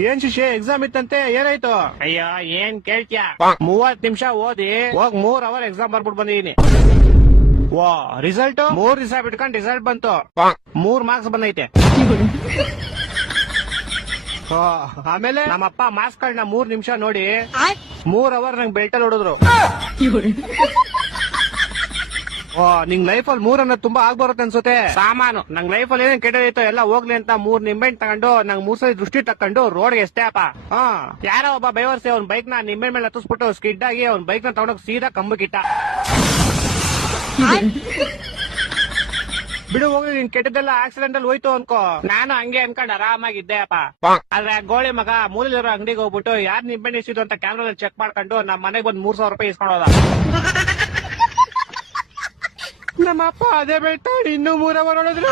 ಏನ್ ಶಿಷ್ಯ ಎಕ್ಸಾಮ್ ಇತ್ತಂತೆ ಏನಾಯ್ತು? ಅಯ್ಯೋ ಏನ್ ಕೇಳ್ತ್ಯಾ 30 ನಿಮಿಷ ಓದಿ ಹೋಗ್ 3 ಅವರ್ ಎಕ್ಸಾಮ್ ಬರ್ಬಿಟ್ಟು ಬಂದಿದೀನಿ. ವಾ ರಿಸಲ್ಟ್ 3 ದಿವಸ ಬಿಟ್ಕೊಂಡ್ ರಿಸಲ್ಟ್ ಬಂತು. 3 ಮಾರ್ಕ್ಸ್ ಬಂದೈತೆ. ಆಮೇಲೆ ನಮ್ಮಪ್ಪ ಮಾರ್ಕ್ಸ್ ಗಳನ್ನ 3 ನಿಮಿಷ ನೋಡಿ 3 ಅವರ್ ನಂಗೆ ಬೆಲ್ಟಲ್ಲಿ ಹೊಡೆದ್ರು. ನಿಂಗ್ ಲೈಫ್ ಅಲ್ಲಿ 3 ಅನ್ನೋದು ತುಂಬಾ ಆಗ್ಬರುತ್ತೆ ಅನ್ಸುತ್ತೆ. ಸಾಮಾನು ನಂಗ್ ಲೈಫ್ ಅಲ್ಲಿ ಏನೇನ್ ಕೆಟ್ಟದೈತೋ ಎಲ್ಲ ಹೋಗ್ಲಿ ಅಂತ 3 ನಿಂಬೆಹಣ್ಣು ತಗೊಂಡು ನಂಗ್ 3 ಸಲ ದೃಷ್ಟಿ ತಕೊಂಡು ರೋಡ್ಗೆ ಎಷ್ಟೇ ಅಪ್ಪ. ಯಾರೋ ಒಬ್ಬ ಬೈವರ್ಸಿ ಅವ್ನ ಬೈಕ್ ನ ನಿಂಬೆಹಣ್ಣು ಮೇಲೆ ಹತ್ತಿಸ್ಬಿಟ್ಟು ಸ್ಕಿಡ್ ಆಗಿ ಅವ್ನ ಬೈಕ್ ನ ತಗೊಂಡೋಗಿ ಸೀದಾ ಕಂಬಕ್ಕಿಟ್ಟ. ಬಿಡು ಹೋಗಿ ನಿನ್ ಕೆಟ್ಟದೆಲ್ಲ ಆಕ್ಸಿಡೆಂಟ್ ಅಲ್ಲಿ ಹೋಯ್ತು ಅನ್ಕೋ. ನಾನು ಹಂಗೆ ಅನ್ಕೊಂಡ್ ಆರಾಮಾಗಿದ್ದೆ ಅಪ್ಪ. ಆದ್ರೆ ಗೋಳಿ ಮಗ ಮೂಲಲ್ಲಿರೋ ಅಂಗಡಿಗೆ ಹೋಗ್ಬಿಟ್ಟು ಯಾರ್ ನಿಂಬೆಹಣ್ಣು ಇಸಿದ್ರು ಅಂತ ಕ್ಯಾಮ್ರಾ ಚೆಕ್ ಮಾಡ್ಕೊಂಡು ನಮ್ ಮನೆಗೆ ಬಂದ್ 3,000 ರೂಪಾಯಿ ಇಸ್ಕೊಂಡೋದ. ನಮ್ಮ ಅಪ್ಪ ಅದೇ ಬೆಳ್ತ ಇನ್ನೂ 3 ಅವರ್ ಹೊಡೆದ್ರು.